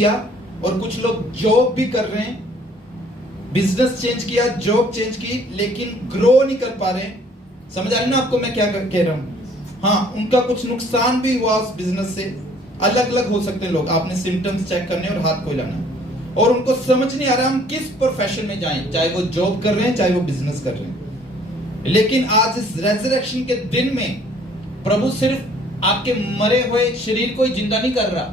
किया और कुछ लोग जॉब भी कर रहे हैं, बिजनेस चेंज किया, जॉब चेंज की, लेकिन ग्रो नहीं कर पा रहे हैं। समझ आ रही ना आपको मैं क्या कह रहा हूँ? हाँ, उनका कुछ नुकसान भी हुआ उस बिजनेस से। अलग अलग हो सकते हैं लोग, आपने सिम्टम्स चेक करने और हाथ को हिलाना, और उनको समझ नहीं आ रहा हम किस प्रोफेशन में जाएं, चाहे वो जॉब कर रहे हैं चाहे वो बिजनेस कर रहे हैं। लेकिन आज इस रेजरेक्शन के दिन में प्रभु सिर्फ आपके मरे हुए शरीर को ही जिंदा नहीं कर रहा,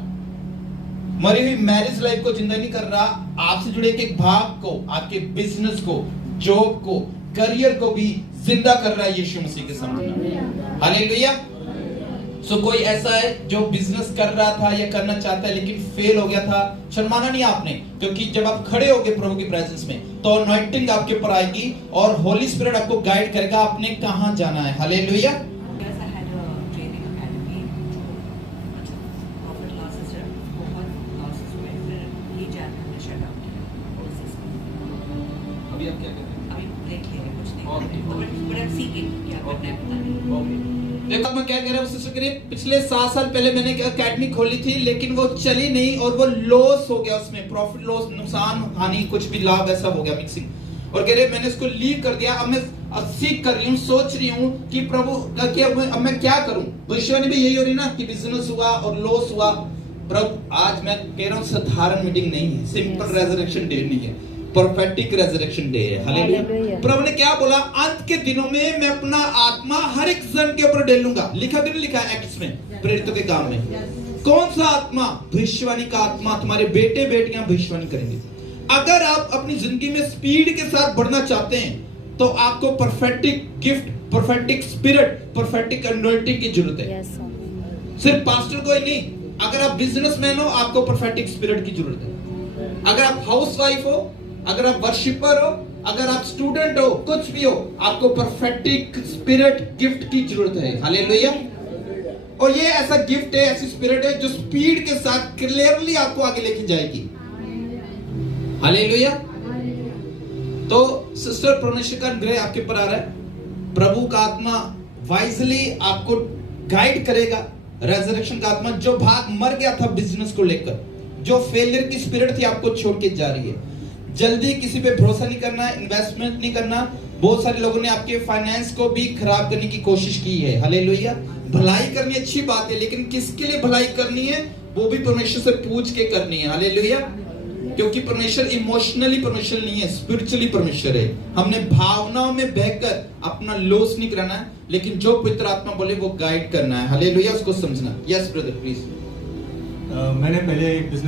मरी हुई मैरिज लाइफ को जिंदा नहीं कर रहा, आपसे जुड़े एक भाग को, आपके बिजनेस को, जॉब को, करियर को भी जिंदा कर रहा है यीशु मसीह के सामने। हालेलुया। सो कोई ऐसा है जो बिजनेस कर रहा था या करना चाहता है लेकिन फेल हो गया था, शर्माना नहीं आपने, क्योंकि जब आप खड़े होगे प्रभु की प्रेजेंस में तो अनॉइंटिंग आपके ऊपर आएगी और होली स्पिरिट आपको गाइड करेगा आपने कहां जाना है। हालेलुया। अभी आप क्या कर रहे हैं? अभी देख ले रहे, कुछ नहीं बट आई एम सीकिंग क्या करना है पता नहीं। देखो मैं क्या कह रहा हूँ सिस्टर करिए, पिछले 7 साल पहले मैंने एक एकेडमी खोली थी लेकिन वो चली नहीं और वो लॉस हो गया, उसमें प्रॉफिट लॉस, नुकसान हानि, कुछ भी लाभ ऐसा हो गया मिक्सिंग, और कह रहे मैंने इसको लीव कर दिया। अब मैं सीख कर रही हूँ, सोच रही हूँ कि प्रभु कि अब मैं क्या करूँ। भविष्यवाणी भी यही हो रही ना कि बिजनेस हुआ और लॉस हुआ। प्रभु आज मैं कह रहा हूँ साधारण मीटिंग नहीं है, सिंपल रेजरेक्शन डे नहीं है, प्रोफेटिक रेजरेक्शन डे है। हालेलुया। प्रभु ने क्या बोला, अंत के दिनों में मैं अपना आत्मा हर एक जन के ऊपर डालूंगा। लिखा कि नहीं लिखा है एक्ट्स में, प्रेरितों के काम में? कौन सा आत्मा? भविष्यवाणी का आत्मा। तुम्हारे बेटे बेटियां भविष्यवाणी करेंगे। अगर आप अपनी जिंदगी में स्पीड के साथ बढ़ना चाहते हैं तो आपको prophetic gift, prophetic spirit, prophetic anointing की जरूरत है। सिर्फ पास्टर को ही नहीं, अगर आप बिजनेसमैन हो आपको प्रोफेटिक स्पिरिट की जरूरत है। अगर आप हाउसवाइफ हो, अगर आप वर्शिपर हो, अगर आप स्टूडेंट हो, कुछ भी हो, आपको प्रोफेटिक स्पिरिट गिफ्ट की जरूरत है। हालेलुया। और ये ऐसा गिफ्ट है, ऐसी स्पिरिट है जो स्पीड के साथ क्लियरली आपको आगे लेके जाएगी। हालेलुया। तो सिस्टर परमेश्वर का अनुग्रह आपके ऊपर आ रहा है, प्रभु का आत्मा वाइजली आपको गाइड करेगा। रेजरेक्शन का आत्मा, जो भाग मर गया था बिजनेस को लेकर, जो फेलियर की स्पिरिट थी आपको छोड़ के जा रही है। जल्दी किसी पे भरोसा नहीं करना, इन्वेस्टमेंट नहीं करना। बहुत सारे लोगों ने आपके फाइनेंस को भी खराब करने की कोशिश की है। हालेलुया। भलाई करनी अच्छी बात है, लेकिन किसके लिए भलाई करनी है वो भी परमेश्वर से पूछ के करनी है। हालेलुया। क्योंकि परमेश्वर इमोशनली परमेश्वर नहीं है, स्पिरिचुअली परमेश्वर है। हमने भावनाओं में बहकर अपना लॉस नहीं कराना है, लेकिन जो पवित्र आत्मा बोले वो गाइड करना है। हालेलुया। उसको समझना। Yes brother please. मैंने पहले एक बिजनेस